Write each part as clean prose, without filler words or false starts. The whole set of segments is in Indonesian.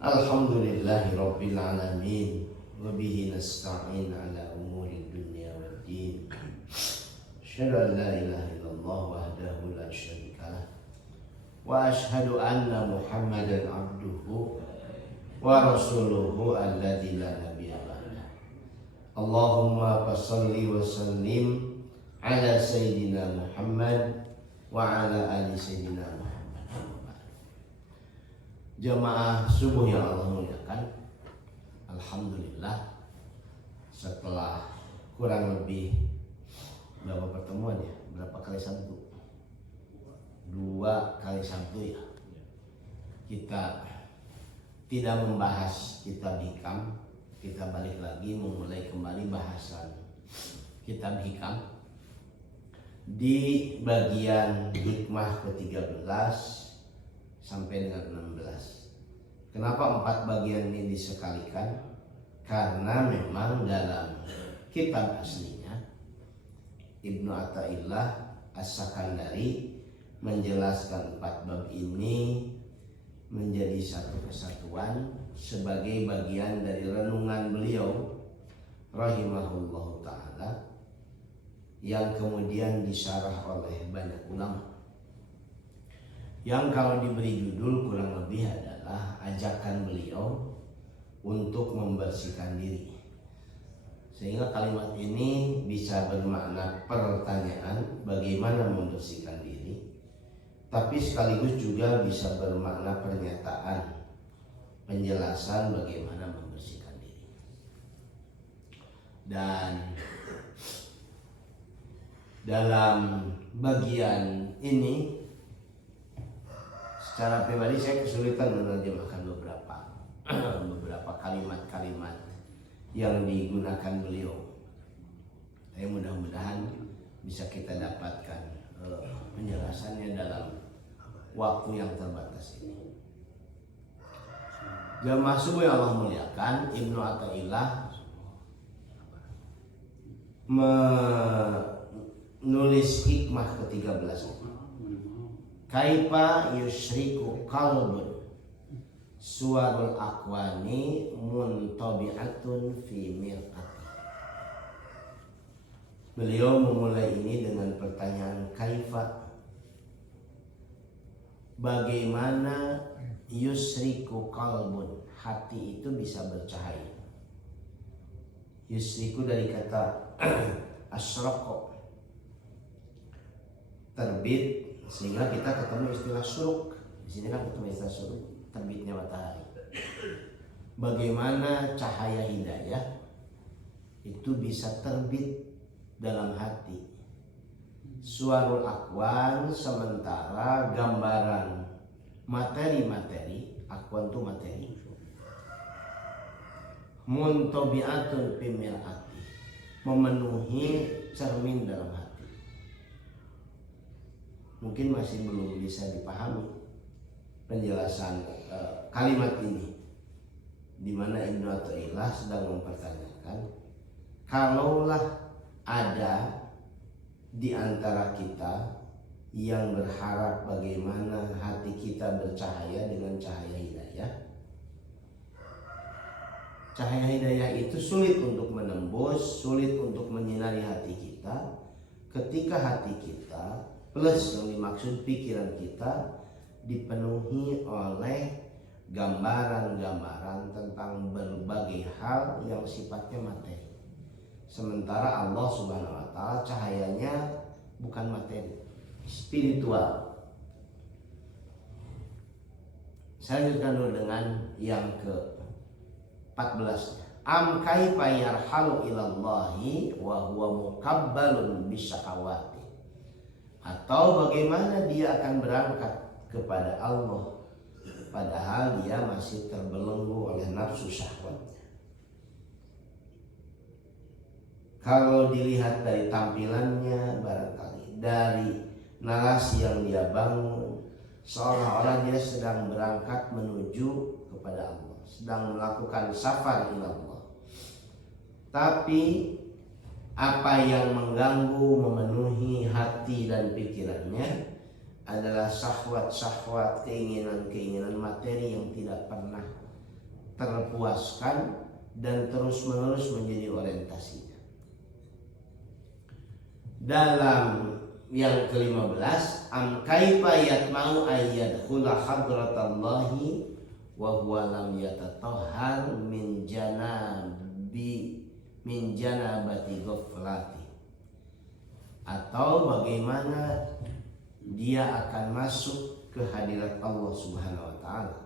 Alhamdulillahi Rabbil Alamin. Wabihi nasta'in ala umuri dunya wad din. Asyhadu an la ilaha illallah wahdahu la syarika lah. Wa asyhadu anna Muhammadan abduhu wa rasuluhu alladzi la nabiyya ba'dah. Allahumma fassalli wa sallim ala sayyidina Muhammad wa ala ali sayyidina Muhammad. Jamaah subuh yang Allah muliakan, alhamdulillah setelah kurang lebih berapa pertemuan ya? Berapa kali Sabtu? 2 kali Sabtu ya. Kita tidak membahas kitab hikam, kita balik lagi memulai kembali bahasan kitab hikam di bagian hikmah ke-13 sampai dengan 16. Kenapa 4 bagian ini disekalikan? Karena memang dalam kitab aslinya Ibnu Athaillah As-Sakandari menjelaskan 4 bab ini menjadi satu kesatuan sebagai bagian dari renungan beliau rahimahullahu ta'ala yang kemudian disyarah oleh banyak ulama, yang kalau diberi judul kurang lebih adalah ajakan beliau untuk membersihkan diri. Sehingga kalimat ini bisa bermakna pertanyaan bagaimana membersihkan diri, tapi sekaligus juga bisa bermakna pernyataan, penjelasan bagaimana membersihkan diri. Dan dalam bagian ini secara pribadi saya kesulitan menerjemahkan beberapa kalimat-kalimat yang digunakan beliau. Tapi mudah-mudahan bisa kita dapatkan penjelasannya dalam waktu yang terbatas ini. Jamaah subuh yang Allah muliakan, Ibnu Athaillah menulis hikmah ke-13. Kaifa yusyriku qalbun suwarul akwani muntabi'atun fi mir'ati. Beliau memulai ini dengan pertanyaan kaifa, bagaimana yusriku qalbun, hati itu bisa bercahaya. Yusriku dari kata asyraqo, terbit, sehingga kita ketemu istilah suruk. Di sini kan ketemu istilah suruk, terbitnya matahari. Bagaimana cahaya hidayah itu bisa terbit dalam hati. Suarul akwan, sementara gambaran materi-materi, akwan itu materi, muntabi'atun fi mir'ati, memenuhi cermin dalam hati. Mungkin masih belum bisa dipahami penjelasan kalimat ini, di mana Ibnu Athaillah sedang mempertanyakan, kalaulah ada di antara kita yang berharap bagaimana hati kita bercahaya dengan cahaya hidayah. Cahaya hidayah itu sulit untuk menembus, sulit untuk menyinari hati kita ketika hati kita plus yang dimaksud pikiran kita dipenuhi oleh gambaran-gambaran tentang berbagai hal yang sifatnya materi. Sementara Allah Subhanahu wa ta'ala cahayanya bukan materi, spiritual. Saya lanjutkan dulu dengan yang ke-14. Am kaifa yarhalu ilallahi wa huwa muqabbalun bisyahawati. Atau bagaimana dia akan berangkat kepada Allah padahal dia masih terbelenggu oleh nafsu syahwatnya. Kalau dilihat dari tampilannya, barangkali dari narasi yang dia bangun, seolah-olah dia sedang berangkat menuju kepada Allah, sedang melakukan safar ila Allah. Tapi apa yang mengganggu, memenuhi hati dan pikirannya adalah syahwat-syahwat, keinginan-keinginan materi yang tidak pernah terpuaskan dan terus-menerus menjadi orientasinya. Dalam yang ke-15, am kaifa yatma'u ayyadkhula hadratallahi wa huwa lam yatatahhar min janabati ghaflati. Atau bagaimana dia akan masuk ke hadirat Allah Subhanahu wa taala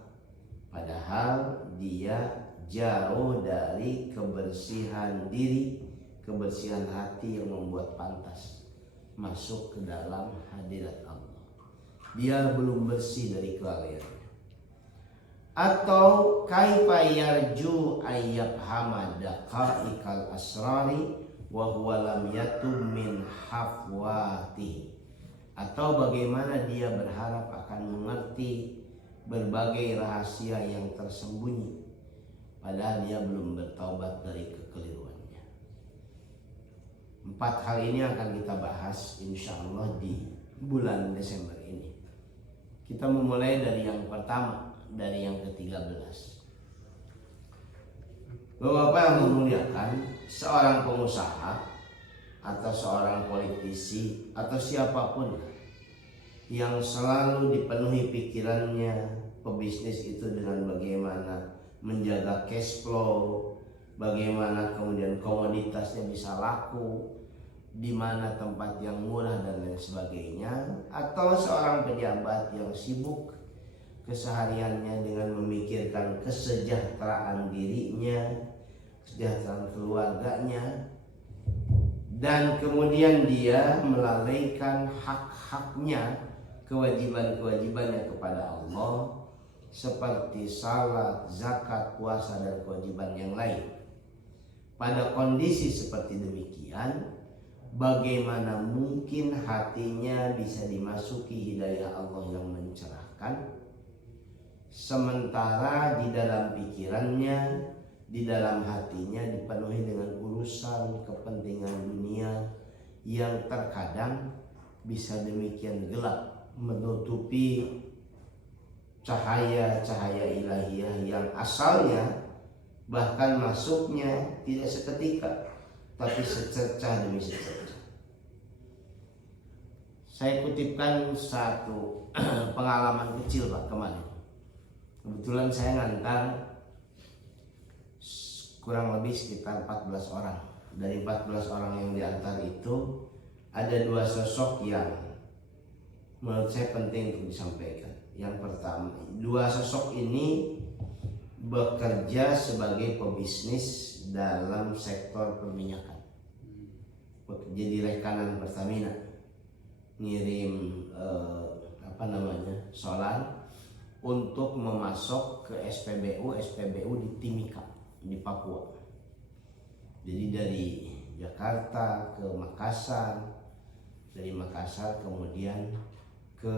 padahal dia jauh dari kebersihan diri, kebersihan hati yang membuat pantas masuk ke dalam hadirat Allah. Dia belum bersih dari kelalaiannya. Atau kaifa yarju ayyafhama daqaiqal asrari wa huwa lam yatub min hafwatihi. Atau bagaimana dia berharap akan mengerti berbagai rahasia yang tersembunyi padahal dia belum bertaubat dari kekeliruannya. 4 hal ini akan kita bahas insya Allah di bulan Desember ini. Kita memulai dari yang pertama, dari yang ke-13. Bapak yang memuliakan, seorang pengusaha atau seorang politisi atau siapapun yang selalu dipenuhi pikirannya pebisnis itu dengan bagaimana menjaga cash flow, bagaimana kemudian komoditasnya bisa laku, di mana tempat yang murah dan lain sebagainya, atau seorang pejabat yang sibuk kesehariannya dengan memikirkan kesejahteraan dirinya, kesejahteraan keluarganya, dan kemudian dia melalaikan hak-haknya, kewajiban-kewajibannya kepada Allah seperti salat, zakat, puasa, dan kewajiban yang lain. Pada kondisi seperti demikian, bagaimana mungkin hatinya bisa dimasuki hidayah Allah yang mencerahkan, sementara di dalam pikirannya, di dalam hatinya dipenuhi dengan urusan kepentingan dunia yang terkadang bisa demikian gelap, menutupi cahaya-cahaya ilahiyah yang asalnya bahkan masuknya tidak seketika tapi secercah demi secercah. Saya kutipkan satu pengalaman kecil Pak kemarin. Kebetulan saya ngantar kurang lebih sekitar 14 orang. Dari 14 orang yang diantar itu ada 2 sosok yang menurut saya penting untuk disampaikan. Yang pertama, 2 sosok ini bekerja sebagai pebisnis dalam sektor perminyakan. Bekerja di rekanan Pertamina, ngirim solar untuk memasok ke SPBU di Timika di Papua. Jadi dari Jakarta ke Makassar, dari Makassar kemudian ke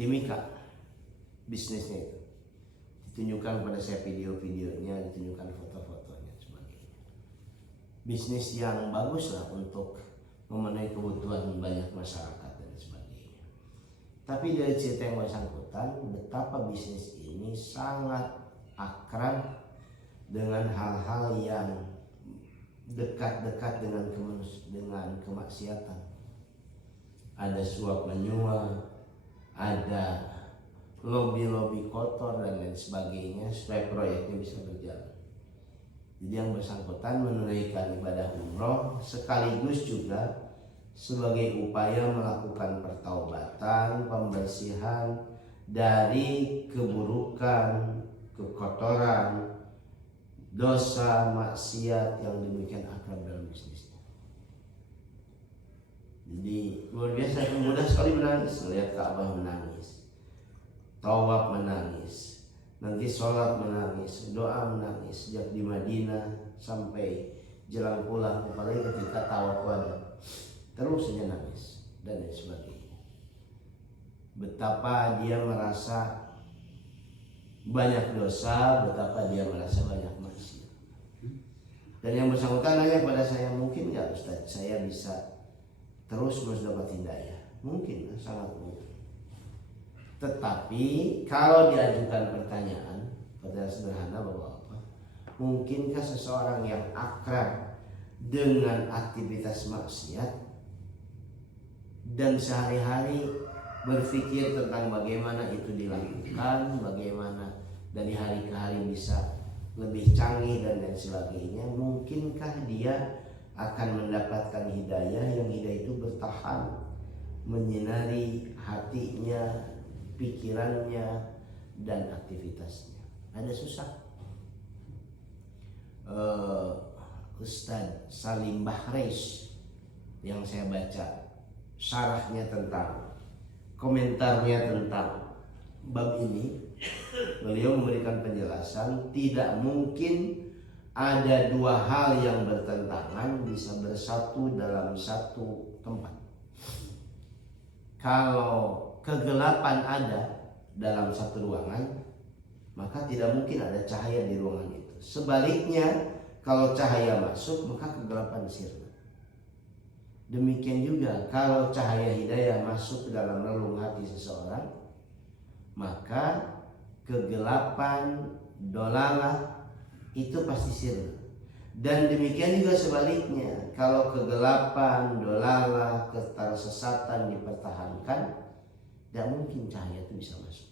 Timika. Bisnisnya itu ditunjukkan pada saya video-videonya, ditunjukkan foto-fotonya sebagainya. Bisnis yang bagus lah untuk memenuhi kebutuhan banyak masyarakat dan sebagainya. Tapi dari cerita yang bersangkutan, betapa bisnis ini sangat akrab dengan hal-hal yang dekat-dekat dengan kemaksiatan. Ada suap menyuap, ada lobi-lobi kotor dan lain sebagainya supaya proyeknya bisa berjalan. Jadi yang bersangkutan menunaikan ibadah umroh sekaligus juga sebagai upaya melakukan pertaubatan, pembersihan dari keburukan, kekotoran, dosa, maksiat yang demikian akrab dalam bisnisnya. Jadi luar biasa, mudah sekali menangis melihat Ka'bah menangis, tawaf menangis, nanti sholat menangis, doa menangis sejak di Madinah sampai jalan pulang, apalagi ketika tawaf wada terus saja nangis dan lain sebagainya. Betapa dia merasa banyak dosa, betapa dia merasa banyak maksiat. Dan yang bersangkutan nanya pada saya, mungkin nggak Ustaz saya bisa terus dapat hidayah? Mungkin, sangat mungkin. Tetapi kalau diajukan pertanyaan sederhana, Bapak-bapak, mungkinkah seseorang yang akrab dengan aktivitas maksiat dan sehari-hari berpikir tentang bagaimana itu dilakukan, bagaimana dari hari ke hari bisa lebih canggih dan lain sebagainya, mungkinkah dia akan mendapatkan hidayah yang hidayah itu bertahan menyinari hatinya, pikirannya, dan aktivitasnya? Ada susah. Ustadz Salim Bahreis yang saya baca syarahnya tentang, komentarnya tentang bab ini, beliau memberikan penjelasan tidak mungkin ada dua hal yang bertentangan bisa bersatu dalam satu tempat. Kalau kegelapan ada dalam satu ruangan, maka tidak mungkin ada cahaya di ruangan itu. Sebaliknya, kalau cahaya masuk, maka kegelapan sirna. Demikian juga kalau cahaya hidayah masuk ke dalam relung hati seseorang, maka kegelapan, dolalah itu pasti sirna. Dan demikian juga sebaliknya, kalau kegelapan, dolalah, ketersesatan dipertahankan, tidak mungkin cahaya itu bisa masuk.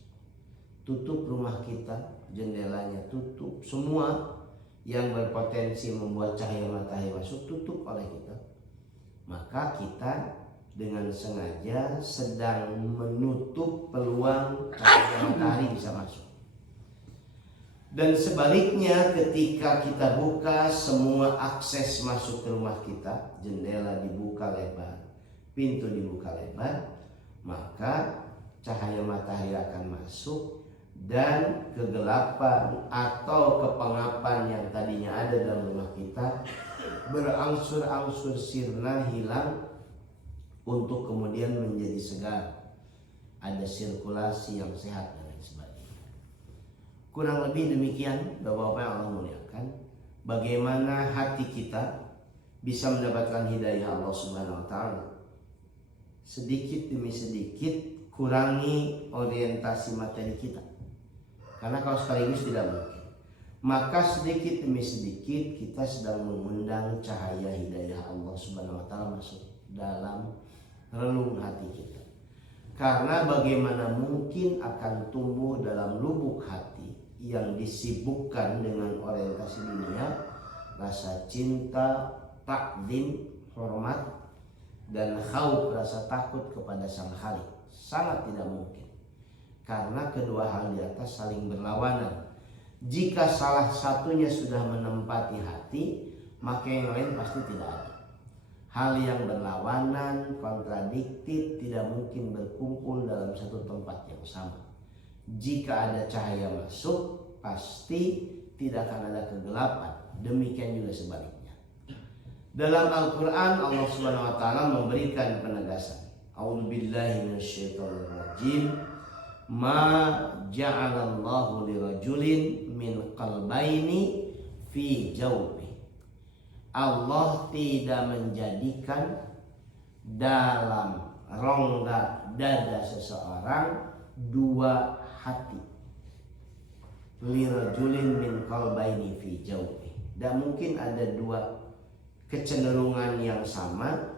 Tutup rumah kita, jendelanya tutup, semua yang berpotensi membuat cahaya matahari masuk tutup oleh kita. Maka kita dengan sengaja sedang menutup peluang cahaya matahari bisa masuk. Dan sebaliknya, ketika kita buka semua akses masuk ke rumah kita, jendela dibuka lebar, pintu dibuka lebar, maka cahaya matahari akan masuk dan kegelapan atau kepengapan yang tadinya ada dalam rumah kita berangsur-angsur sirna, hilang, untuk kemudian menjadi segar, ada sirkulasi yang sehat dan lain sebagainya. Kurang lebih demikian Bapak-bapak yang Allah muliakan, bagaimana hati kita bisa mendapatkan hidayah Allah Subhanahu wa taala. Sedikit demi sedikit kurangi orientasi materi kita, karena kalau sekaligus tidak mungkin. Maka sedikit demi sedikit kita sedang mengundang cahaya hidayah Allah Subhanahu wa taala masuk dalam relung hati kita. Karena bagaimana mungkin akan tumbuh dalam lubuk hati yang disibukkan dengan orientasi dunia, rasa cinta, takdim, hormat, dan khauf, rasa takut kepada Sang Khalik. Sangat tidak mungkin. Karena kedua hal di atas saling berlawanan. Jika salah satunya sudah menempati hati, maka yang lain pasti tidak ada. Hal yang berlawanan, kontradiktif, tidak mungkin berkumpul dalam satu tempat yang sama. Jika ada cahaya masuk, pasti tidak akan ada kegelapan. Demikian juga sebaliknya. Dalam Al-Quran, Allah Subhanahu wa taala memberikan penegasan. A'udzubillahi minasyaitonirrajim. Ma ja'alallahu lirajulin min qalbaini fi jawfi. Allah tidak menjadikan dalam rongga dada seseorang dua hati. Lirajulin min qalbaini fi jawfi. Dan mungkin ada dua kecenderungan yang sama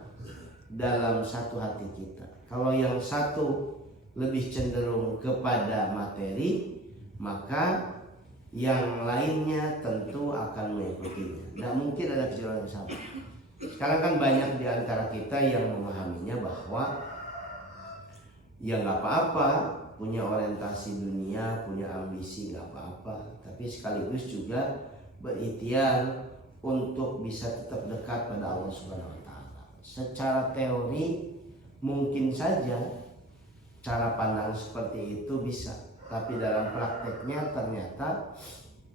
dalam satu hati kita. Kalau yang satu lebih cenderung kepada materi, maka yang lainnya tentu akan mengikutinya. Tidak mungkin ada kecenderungan yang sama. Sekarang kan banyak di antara kita yang memahaminya bahwa ya nggak apa-apa punya orientasi dunia, punya ambisi, nggak apa-apa. Tapi sekaligus juga berikhtiar untuk bisa tetap dekat pada Allah Subhanahu wa taala. Secara teori mungkin saja cara pandang seperti itu bisa, tapi dalam prakteknya ternyata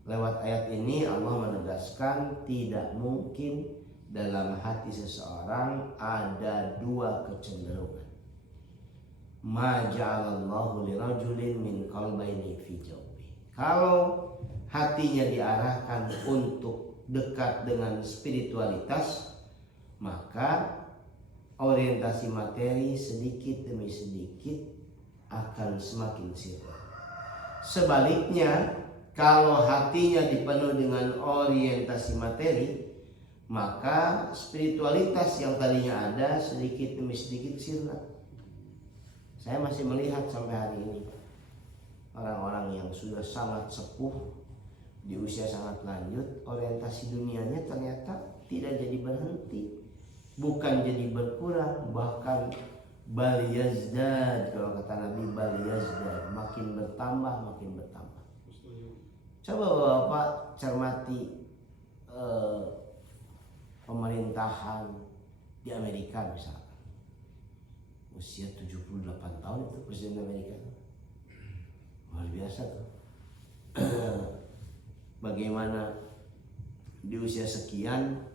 lewat ayat ini Allah menegaskan tidak mungkin dalam hati seseorang ada dua kecenderungan. Ma ja'alallahu lirajulin min qalbayni fi jawfi. Kalau hatinya diarahkan untuk dekat dengan spiritualitas, maka orientasi materi sedikit demi sedikit akan semakin sirna. Sebaliknya, kalau hatinya dipenuhi dengan orientasi materi, maka spiritualitas yang tadinya ada sedikit demi sedikit sirna. Saya masih melihat sampai hari ini orang-orang yang sudah sangat sepuh, di usia sangat lanjut, orientasi dunianya ternyata tidak jadi berhenti, bukan jadi berkurang, bahkan bal yazdad, kalau kata Nabi, bal yazdad, makin bertambah, makin bertambah. Coba Bapak cermati pemerintahan di Amerika misalkan, usia 78 tahun itu presiden Amerika, luar biasa tuh. Bagaimana di usia sekian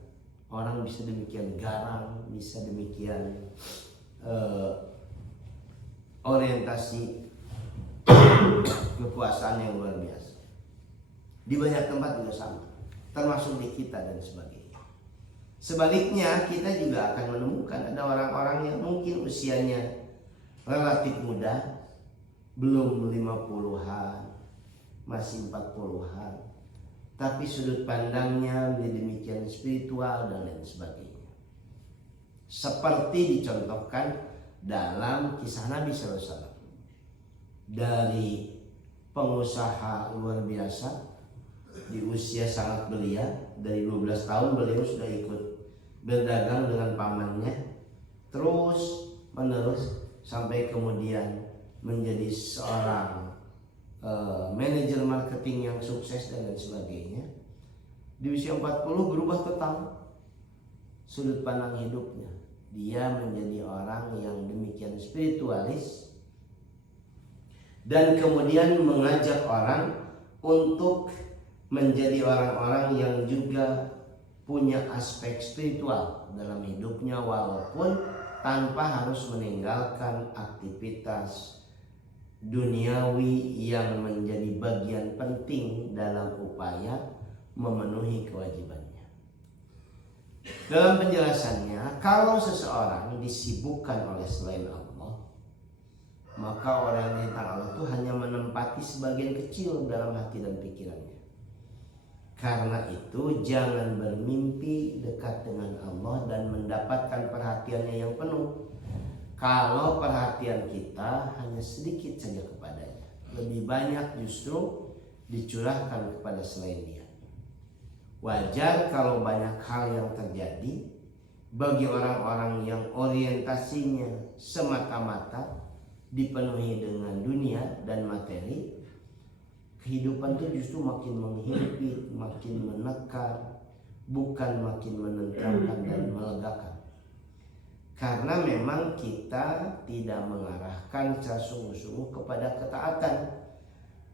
orang bisa demikian garang, bisa demikian orientasi kekuasaan yang luar biasa. Di banyak tempat juga sama, termasuk di kita dan sebagainya. Sebaliknya, kita juga akan menemukan ada orang-orang yang mungkin usianya relatif muda, belum 50-an, masih 40-an, tapi sudut pandangnya menjadi demikian spiritual dan lain sebagainya. Seperti dicontohkan dalam kisah Nabi SAW. Dari pengusaha luar biasa, di usia sangat belia, dari 12 tahun beliau sudah ikut berdagang dengan pamannya, terus menerus sampai kemudian menjadi seorang manajer marketing yang sukses dan lain sebagainya. Di usia 40 berubah total sudut pandang hidupnya. Dia menjadi orang yang demikian spiritualis dan kemudian mengajak orang untuk menjadi orang-orang yang juga punya aspek spiritual dalam hidupnya, walaupun tanpa harus meninggalkan aktivitas duniawi yang menjadi bagian penting dalam upaya memenuhi kewajibannya. Dalam penjelasannya, kalau seseorang disibukkan oleh selain Allah, maka orang yang tentang Allah itu hanya menempati sebagian kecil dalam hati dan pikirannya. Karena itu jangan bermimpi dekat dengan Allah dan mendapatkan perhatiannya yang penuh, kalau perhatian kita hanya sedikit saja kepadanya. Lebih banyak justru dicurahkan kepada selain Dia. Wajar kalau banyak hal yang terjadi bagi orang-orang yang orientasinya semata-mata dipenuhi dengan dunia dan materi. Kehidupan itu justru makin menghimpit, makin menekan, bukan makin menenteramkan dan melegakan. Karena memang kita tidak mengarahkan secara sungguh-sungguh kepada ketaatan,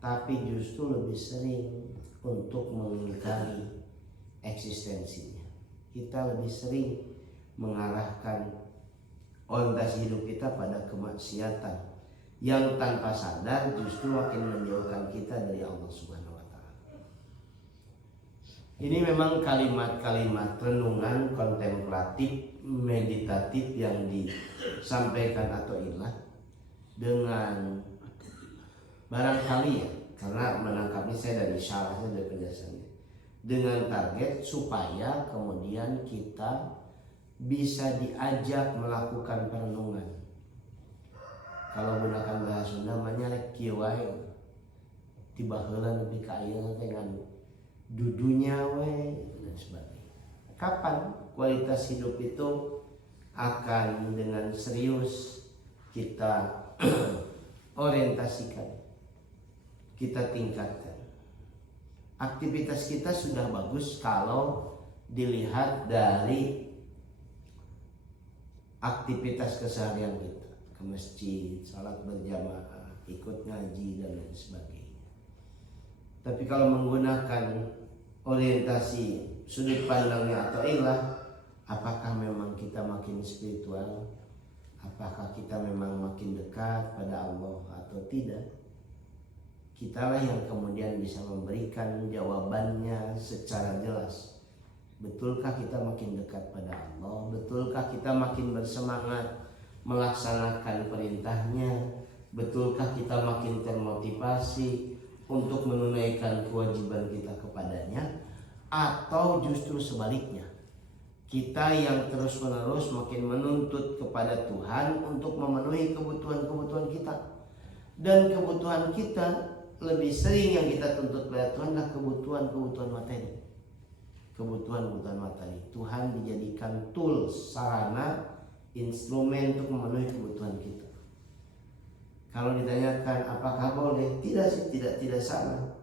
tapi justru lebih sering untuk mengingkari eksistensinya. Kita lebih sering mengarahkan orientasi hidup kita pada kemaksiatan yang tanpa sadar justru makin menjauhkan kita dari Allah Subhanahu wa Ta'ala. Ini memang kalimat-kalimat renungan kontemplatif, meditatif yang disampaikan atau ilah dengan barangkali ya, karena menangkapnya saya dari syarahnya, dari penjelasannya, dengan target supaya kemudian kita bisa diajak melakukan perenungan. Kalau gunakan bahasa Sunda namanya rek kieu wae, tiba heula nepi ka ayeuna dengan dudunya we dan sebagainya. Kapan kualitas hidup itu akan dengan serius kita orientasikan, kita tingkatkan. Aktivitas kita sudah bagus kalau dilihat dari aktivitas keseharian kita, ke masjid, salat berjamaah, ikut ngaji dan lain sebagainya. Tapi kalau menggunakan orientasi sudut pandangnya atau ilah, apakah memang kita makin spiritual? Apakah kita memang makin dekat pada Allah atau tidak? Kitalah yang kemudian bisa memberikan jawabannya secara jelas. Betulkah kita makin dekat pada Allah? Betulkah kita makin bersemangat melaksanakan perintahnya Betulkah kita makin termotivasi untuk menunaikan kewajiban kita kepadanya, atau justru sebaliknya, kita yang terus-menerus makin menuntut kepada Tuhan untuk memenuhi kebutuhan-kebutuhan kita, dan kebutuhan kita lebih sering yang kita tuntut pada Tuhan adalah kebutuhan-kebutuhan materi. Kebutuhan-kebutuhan materi Tuhan dijadikan tools, sarana, instrumen untuk memenuhi kebutuhan kita. Kalau ditanyakan apakah boleh, tidak sih, tidak salah,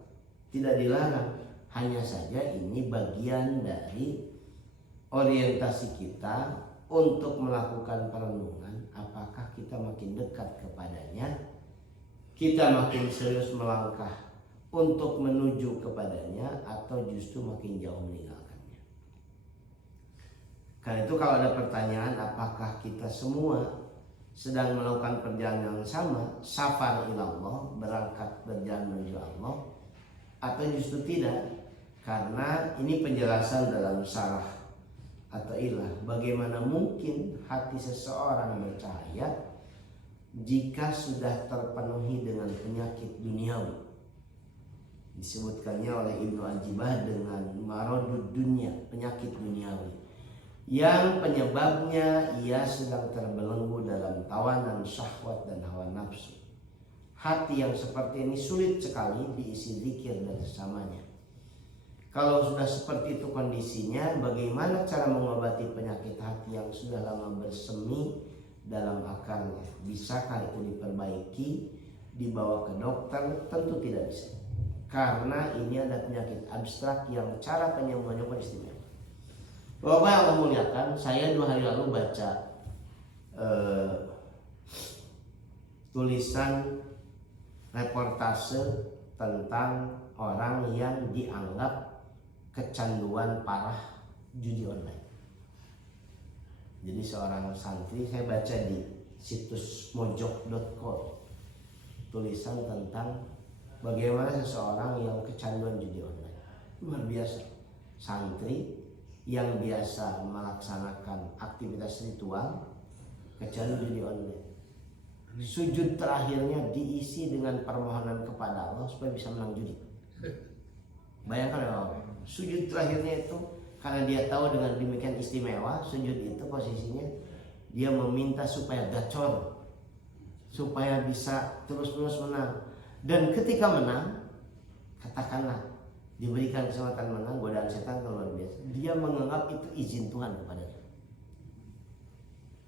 tidak dilarang. Hanya saja ini bagian dari orientasi kita untuk melakukan perenungan. Apakah kita makin dekat kepadanya, kita makin serius melangkah untuk menuju kepadanya, atau justru makin jauh meninggalkannya. Karena itu kalau ada pertanyaan apakah kita semua sedang melakukan perjalanan yang sama, safar ilallah, berangkat berjalan menuju Allah, atau justru tidak? Karena ini penjelasan dalam syarah atau ilah, bagaimana mungkin hati seseorang bercahaya jika sudah terpenuhi dengan penyakit duniawi. Disebutkannya oleh Ibnu Ajibah dengan maradud dunia, penyakit duniawi, yang penyebabnya ia sedang terbelenggu dalam tawanan syahwat dan hawa nafsu. Hati yang seperti ini sulit sekali diisi zikir dan sesamanya. Kalau sudah seperti itu kondisinya, bagaimana cara mengobati penyakit hati yang sudah lama bersemi dalam akarnya? Bisakah itu diperbaiki, dibawa ke dokter? Tentu tidak bisa, karena ini ada penyakit abstrak yang cara penyembuhannya pun istimewa. Bapak yang Allah muliakan, saya 2 hari lalu baca tulisan reportase tentang orang yang dianggap kecanduan parah judi online. Jadi seorang santri, saya baca di situs mojok.co, tulisan tentang bagaimana seseorang yang kecanduan judi online. Luar biasa. Santri yang biasa melaksanakan aktivitas ritual kecanduan judi online. Sujud terakhirnya diisi dengan permohonan kepada Allah supaya bisa menang judi. Bayangkan ya Bapak, sujud terakhirnya itu karena dia tahu dengan demikian istimewa, sujud itu posisinya dia meminta supaya gacor, supaya bisa terus-menerus menang. Dan ketika menang, katakanlah diberikan kesempatan menang, godaan setan luar biasa, dia menganggap itu izin Tuhan kepadanya.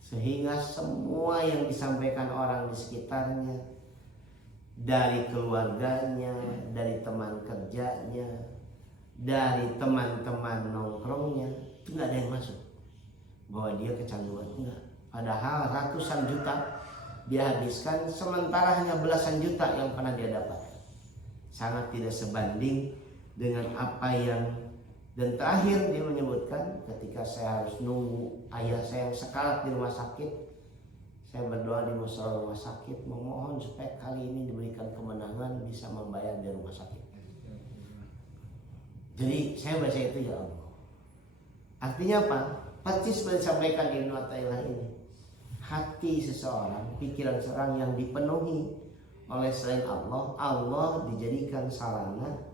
Sehingga semua yang disampaikan orang di sekitarnya, dari keluarganya, dari teman kerjanya, dari teman-teman nongkrongnya, itu nggak ada yang masuk bahwa dia kecanduan. Enggak. Padahal ratusan juta dia habiskan, sementara hanya belasan juta yang pernah dia dapat. Sangat tidak sebanding dengan apa yang, dan terakhir dia menyebutkan, ketika saya harus nunggu ayah saya yang sekarat di rumah sakit, saya berdoa di musala rumah sakit, memohon supaya kali ini diberikan kemenangan bisa membayar di rumah sakit. Jadi saya baca itu, ya Allah. Artinya apa? Persis seperti disampaikan Ibnu Athaillah ini. Hati seseorang, pikiran seseorang yang dipenuhi oleh selain Allah, Allah dijadikan sarana,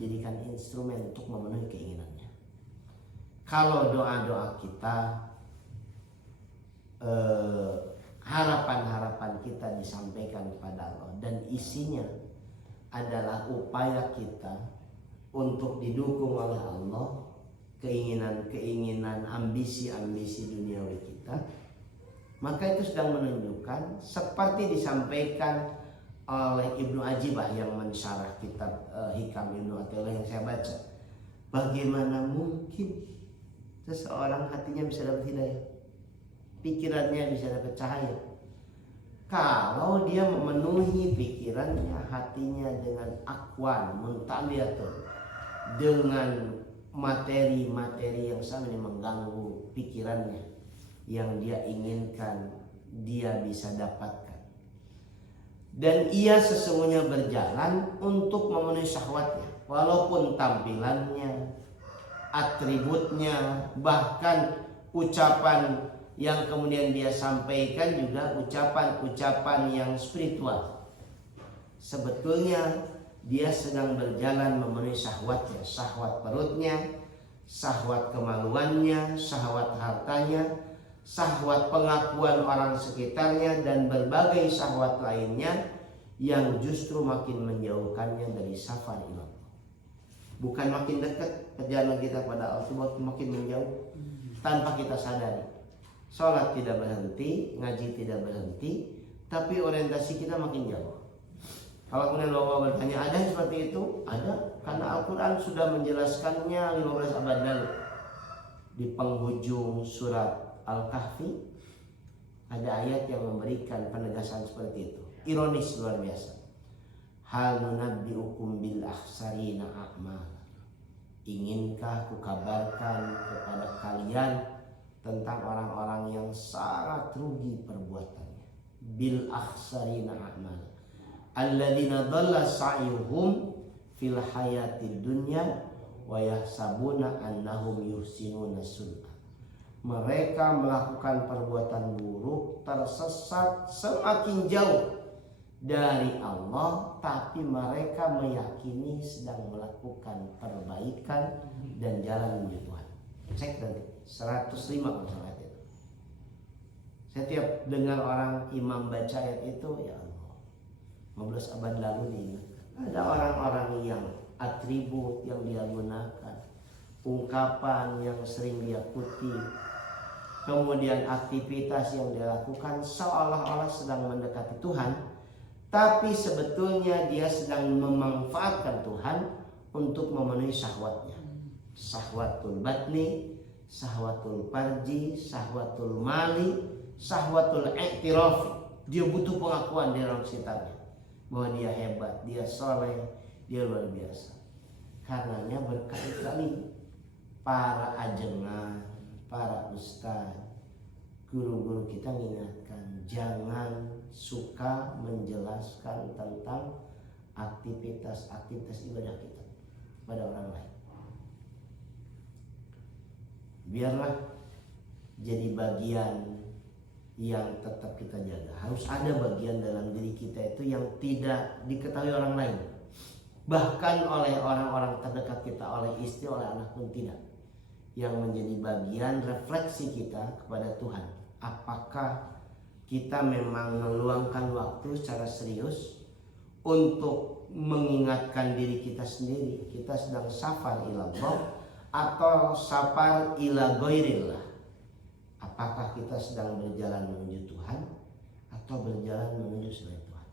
jadikan instrumen untuk memenuhi keinginannya. Kalau doa-doa kita, harapan-harapan kita disampaikan kepada Allah dan isinya adalah upaya kita untuk didukung oleh Allah, keinginan-keinginan, ambisi-ambisi duniawi kita, maka itu sedang menunjukkan seperti disampaikan oleh Ibnu Ajibah yang mensyarah kitab Hikam Ibnu Athaillah yang saya baca. Bagaimana mungkin seseorang hatinya bisa dapat hidayah, pikirannya bisa dapat cahaya, kalau dia memenuhi pikirannya, hatinya dengan akwan, muntabiatun, dengan materi-materi yang sama ini mengganggu pikirannya, yang dia inginkan dia bisa dapatkan. Dan ia sesungguhnya berjalan untuk memenuhi syahwatnya, walaupun tampilannya, atributnya, bahkan ucapan yang kemudian dia sampaikan juga ucapan-ucapan yang spiritual. Sebetulnya dia sedang berjalan memenuhi syahwatnya, syahwat perutnya, syahwat kemaluannya, syahwat hartanya, syahwat pengakuan orang sekitarnya, dan berbagai syahwat lainnya yang justru makin menjauhkannya dari safar ilallah. Bukan makin dekat perjalanan kita pada Allah, makin menjauh tanpa kita sadari. Sholat tidak berhenti, ngaji tidak berhenti, tapi orientasi kita makin jauh. Kalau kemudian Bapak bertanya, ada yang seperti itu? Ada, karena Al-Quran sudah menjelaskannya 15 abad lalu. Di penghujung surat Al-Kahfi ada ayat yang memberikan penegasan seperti itu. Ironis luar biasa. Hal nunabbi'ukum bil akhsarina a'mal. Inkah kukabarkan kepada kalian tentang orang-orang yang sangat rugi perbuatannya. Bil akhsarina a'mal. Alladzina dhalla sa'yuhum fil hayatid dunya wa yahsabuna annahum yuhsinuna sun'a. Mereka melakukan perbuatan buruk, tersesat semakin jauh dari Allah, tapi mereka meyakini sedang melakukan perbaikan dan jalan menuju Tuhan. Cek nanti 105 kalau salah itu. Saya tiap dengar orang imam baca ayat itu, ya Allah, 15 abad lalu diingat. Ada orang-orang yang atribut yang dia gunakan, ungkapan yang sering dia kutip, kemudian aktivitas yang dia lakukan seolah-olah sedang mendekati Tuhan, tapi sebetulnya dia sedang memanfaatkan Tuhan untuk memenuhi syahwatnya. Syahwatul batni, syahwatul farji, syahwatul mali, syahwatul i'tiraf. Dia butuh pengakuan dari orang sekitarnya bahwa dia hebat, dia soleh, dia luar biasa. Karenanya berkali-kali para ajengan, para ustaz, guru-guru kita mengingatkan, jangan suka menjelaskan tentang aktivitas ibadah kita pada orang lain. Biarlah jadi bagian yang tetap kita jaga. Harus ada bagian dalam diri kita itu yang tidak diketahui orang lain, bahkan oleh orang-orang terdekat kita, oleh istri, oleh anak pun tidak, yang menjadi bagian refleksi kita kepada Tuhan. Apakah kita memang meluangkan waktu secara serius untuk mengingatkan diri kita sendiri, kita sedang safar ilallah atau safar ila ghairillah? Apakah kita sedang berjalan menuju Tuhan atau berjalan menuju selain Tuhan?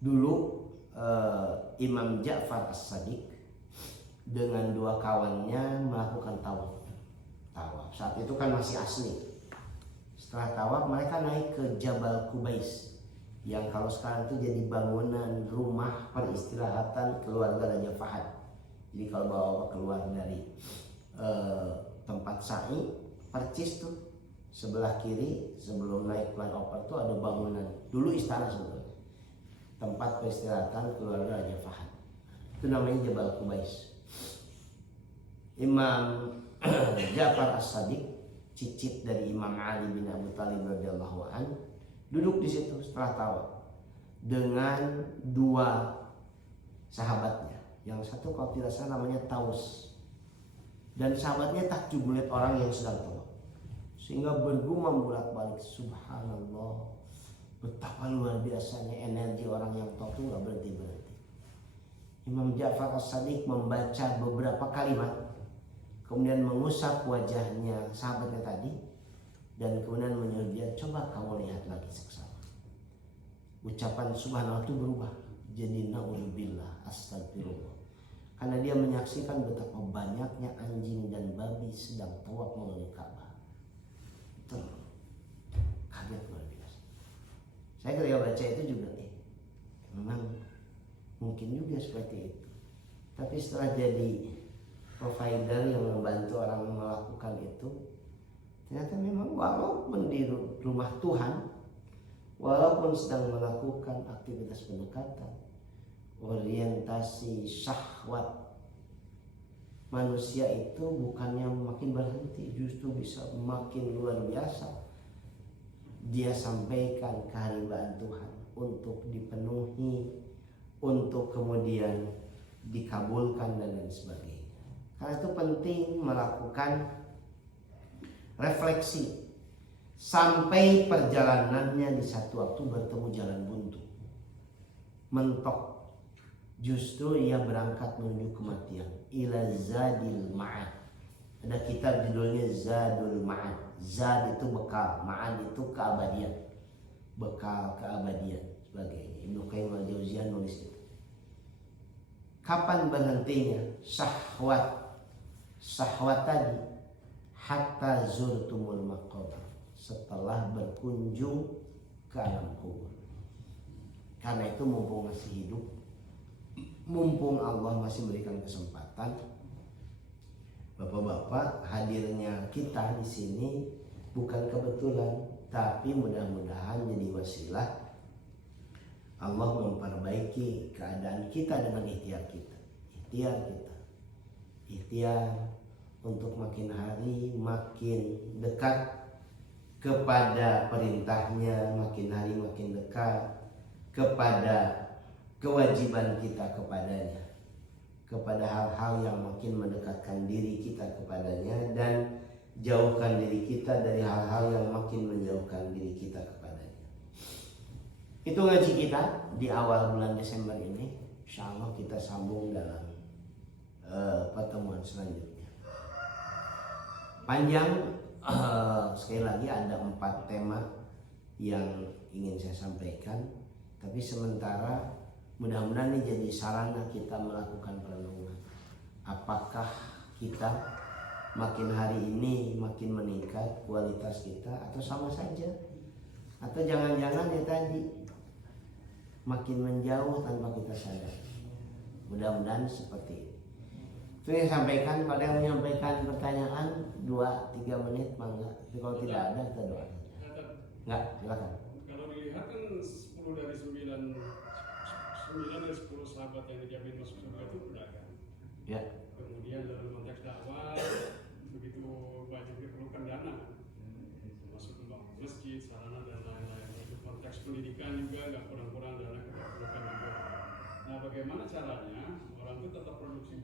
Dulu Imam Ja'far As-Sadiq dengan dua kawannya melakukan tawaf. Saat itu kan masih asli. Setelah tawaf mereka naik ke Jabal Kubais, yang kalau sekarang itu jadi bangunan rumah peristirahatan keluarga Raja Fahad. Jadi kalau bawa keluar dari tempat sa'i, percis tuh sebelah kiri sebelum naik flyover tuh ada bangunan, dulu istana sebetulnya, tempat peristirahatan keluarga Raja Fahad. Itu namanya Jabal Kubais. Imam Ja'far As-Sadiq, cicit dari Imam Ali bin Abi Thalib radhiyallahu an, duduk di situ setelah tawaf dengan dua sahabatnya. Yang satu kalau tidak salah namanya Taus, dan sahabatnya takjub melihat orang yang sedang tawaf, sehingga bergumam bolak-balik, subhanallah, betapa luar biasanya energi orang yang tawaf itu nggak berhenti-berhenti. Imam Ja'far As-Sadiq membaca beberapa kalimat, kemudian mengusap wajahnya sahabatnya tadi, dan kemudian menyuruh dia, coba kamu lihat lagi seksama. Ucapan subhanallah itu berubah jadi na'udzubillah, astagfirullah, karena dia menyaksikan betapa banyaknya anjing dan babi sedang tawaf mengelilingi Ka'bah. Itu kaget luar biasa. Saya ketika baca itu juga memang mungkin juga seperti itu. Tapi setelah jadi provider yang membantu orang melakukan itu, ternyata memang walaupun di rumah Tuhan, walaupun sedang melakukan aktivitas pendekatan, orientasi syahwat manusia itu bukannya makin berhenti, justru bisa makin luar biasa. Dia sampaikan kehambaan Tuhan untuk dipenuhi, untuk kemudian dikabulkan dan lain sebagainya. Karena itu penting melakukan refleksi sampai perjalanannya di satu waktu bertemu jalan buntu, mentok. Justru ia berangkat menuju kematian. Ila zadil ma'ad. Ada kitab judulnya Zadul Ma'ad. Zad itu bekal, ma'ad itu keabadian, bekal keabadian sebagainya. Ibnu Qayyim al-Jauziyah nulis itu. Kapan berhentinya syahwat tadi? Hatta zurtumul maqabir, setelah berkunjung ke alam kubur. Karena itu mumpung masih hidup, mumpung Allah masih memberikan kesempatan, Bapak-bapak, hadirnya kita di sini bukan kebetulan, tapi mudah-mudahan jadi wasilah Allah memperbaiki keadaan kita dengan ikhtiar kita. Ikhtiar untuk makin hari makin dekat kepada perintahnya, makin hari makin dekat kepada kewajiban kita kepadanya, kepada hal-hal yang makin mendekatkan diri kita kepadanya, dan jauhkan diri kita dari hal-hal yang makin menjauhkan diri kita kepadanya. Itu ngaji kita di awal bulan Desember ini. Insya Allah kita sambung dalam pertemuan selanjutnya. Panjang, sekali lagi ada 4 tema yang ingin saya sampaikan, tapi sementara mudah-mudahan ini jadi sarana kita melakukan perenungan. Apakah kita makin hari ini makin meningkat kualitas kita, atau sama saja, atau jangan-jangan ya tadi makin menjauh tanpa kita sadar. Mudah-mudahan seperti itu. Itu yang sampaikan. Pada yang menyampaikan pertanyaan 2-3 menit mangga. Kalau tidak ada kita doa. Enggak, silakan. Kalau dilihat kan 10 dari 10 sahabat yang dijamin masuk surga itu pedagang. Ya. Kemudian dalam konteks dakwah begitu banyak diperlukan dana, masuk membangun masjid, sarana dan lain-lain. Itu konteks pendidikan juga nggak kurang-kurang dana diperlukan juga. Nah, bagaimana caranya orang itu tetap produktif,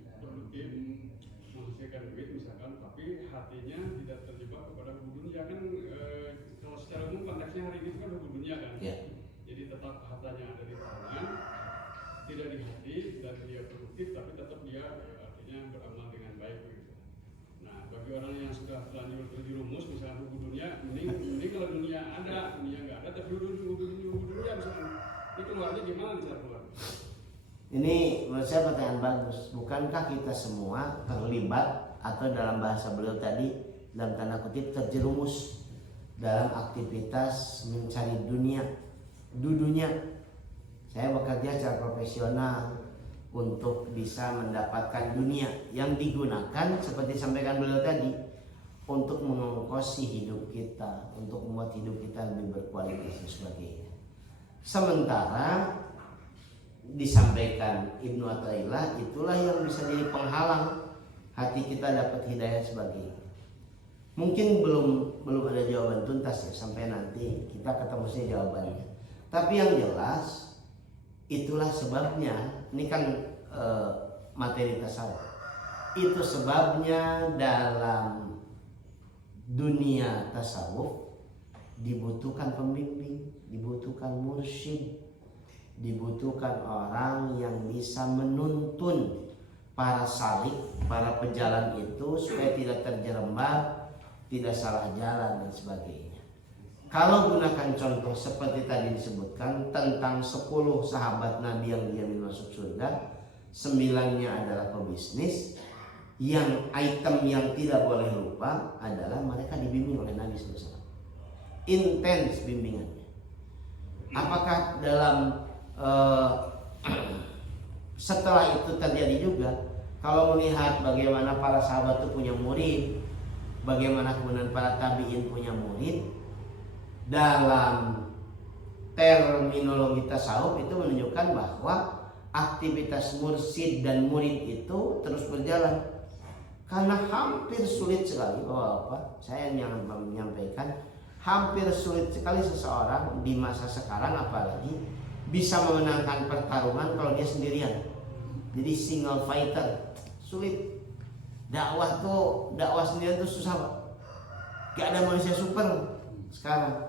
menghasilkan duit misalkan, tapi hatinya tidak terjebak kepada hubu dunia kan? Kalau secara umum konteksnya hari ini kan hubu dunia kan. Ya. Jadi tetap hartanya ada di tangan, tidak di hati, dan dia produktif, tapi tetap dia artinya beramal dengan baik begitu. Nah, bagi orang yang sudah terlanjur terjerumus misalnya hubu dunia, mending kalau dunia ada, dunia nggak ada, tapi hubu dunia misalnya, ini keluarnya gimana nih cara keluar? Ini menurut saya pertanyaan bagus. Bukankah kita semua terlibat, atau dalam bahasa beliau tadi dalam tanda kutip terjerumus dalam aktivitas mencari dunia, dudunya. Saya bekerja secara profesional untuk bisa mendapatkan dunia yang digunakan seperti sampaikan beliau tadi untuk mengongkosi hidup kita, untuk membuat hidup kita lebih berkualitas dan sebagainya. Sementara disampaikan Ibnu Athaillah, itulah yang bisa jadi penghalang hati kita dapat hidayah sebagainya. Mungkin belum ada jawaban tuntas ya, sampai nanti kita ketemu sih jawabannya. Tapi yang jelas itulah sebabnya, ini kan materi tasawuf. Itu sebabnya dalam dunia tasawuf dibutuhkan pembimbing, dibutuhkan mursyid, dibutuhkan orang yang bisa menuntun para salik, para pejalan itu supaya tidak terjerembab, tidak salah jalan dan sebagainya. Kalau gunakan contoh seperti tadi disebutkan tentang 10 sahabat Nabi yang dijamin masuk surga, 9-nya adalah pebisnis. Yang item yang tidak boleh lupa adalah mereka dibimbing oleh Nabi SAW. Intens bimbingannya. Apakah dalam setelah itu terjadi juga, kalau melihat bagaimana para sahabat itu punya murid, bagaimana kemudian para tabi'in punya murid, dalam terminologi tasawuf itu menunjukkan bahwa aktivitas mursyid dan murid itu terus berjalan. Karena hampir sulit sekali Bapak, saya yang menyampaikan, hampir sulit sekali seseorang di masa sekarang apalagi bisa memenangkan pertarungan kalau dia sendirian. Jadi single fighter, sulit. Dakwah sendirian tuh susah Pak. Gak ada manusia super sekarang.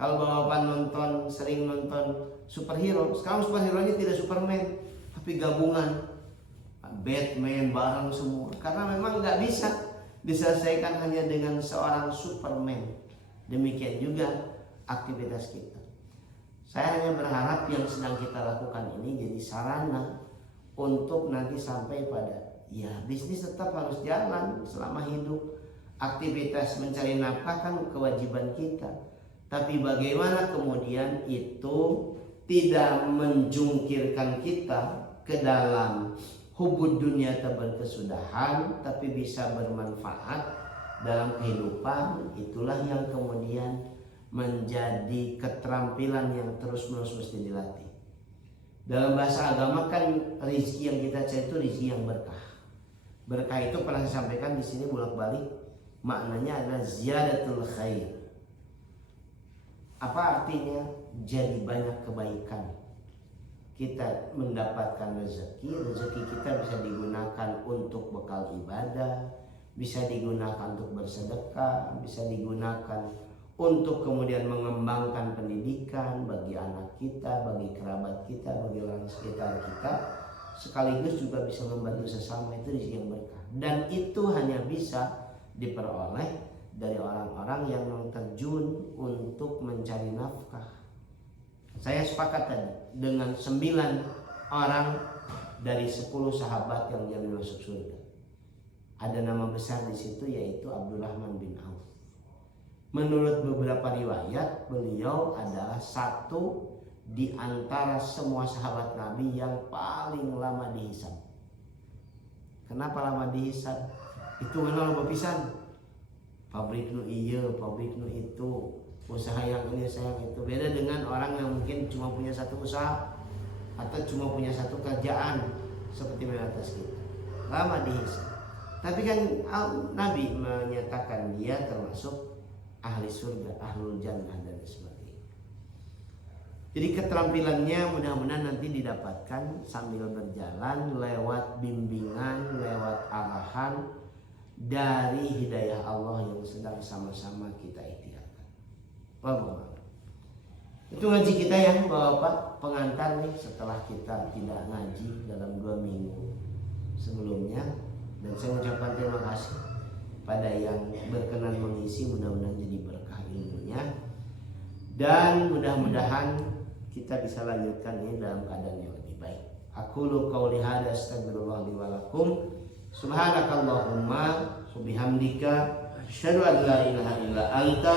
Kalau Bapak sering nonton superhero, sekarang superhero-nya tidak Superman, tapi gabungan Batman bareng semua. Karena memang nggak bisa diselesaikan hanya dengan seorang Superman. Demikian juga aktivitas kita. Saya hanya berharap yang sedang kita lakukan ini jadi sarana untuk nanti sampai pada bisnis tetap harus jalan selama hidup. Aktivitas mencari nafkah kan kewajiban kita. Tapi bagaimana kemudian itu tidak menjungkirkan kita ke dalam hubud dunia tak berkesudahan, tapi bisa bermanfaat dalam kehidupan. Itulah yang kemudian menjadi keterampilan yang terus-menerus mesti dilatih. Dalam bahasa agama kan rezeki yang kita cari itu rezeki yang berkah. Berkah itu pernah saya sampaikan di sini bolak-balik. Maknanya adalah ziyadatul khair. Apa artinya? Jadi banyak kebaikan. Kita mendapatkan rezeki kita bisa digunakan untuk bekal ibadah, bisa digunakan untuk bersedekah, bisa digunakan untuk kemudian mengembangkan pendidikan bagi anak kita, bagi kerabat kita, bagi orang sekitar kita, sekaligus juga bisa membantu sesama. Itu rezeki yang berkah. Dan itu hanya bisa diperoleh dari orang-orang yang terjun untuk mencari nafkah. Saya sepakat tadi dengan 9 orang dari 10 sahabat yang jamin masuk surga. Ada nama besar di situ yaitu Abdurrahman bin Auf. Menurut beberapa riwayat, beliau adalah satu di antara semua sahabat Nabi yang paling lama dihisab. Kenapa lama dihisab? Itu kenal pisan. Pabrik nu iya, pabrik nu itu, usaha yang ini, usaha yang itu. Beda dengan orang yang mungkin cuma punya satu usaha atau cuma punya satu kerjaan seperti mayoritas kita. Lama dihisab. Tapi kan Nabi menyatakan dia termasuk ahli surga, ahlul jannah dan sebagainya. Jadi keterampilannya mudah-mudahan nanti didapatkan sambil berjalan lewat bimbingan, lewat arahan dari hidayah Allah yang sedang sama-sama kita ikhtiarkan. Bapak, itu ngaji kita ya Bapak, pengantar nih setelah kita tidak ngaji dalam 2 minggu sebelumnya. Dan saya mengucapkan terima kasih pada yang berkenan mengisi, mudah-mudahan jadi berkah ilmunya. Dan mudah-mudahan kita bisa lanjutkan ini dalam keadaan yang lebih baik. Aqulu qauli hadza astaghfirullah li wa lakum. Subhanakallahumma subhamdika asyhadu an la ilaha illa anta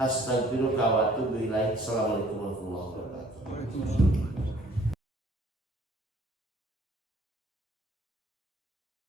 astaghfiruka wa atubu ilaik. Assalamualaikum warahmatullahi wabarakatuh.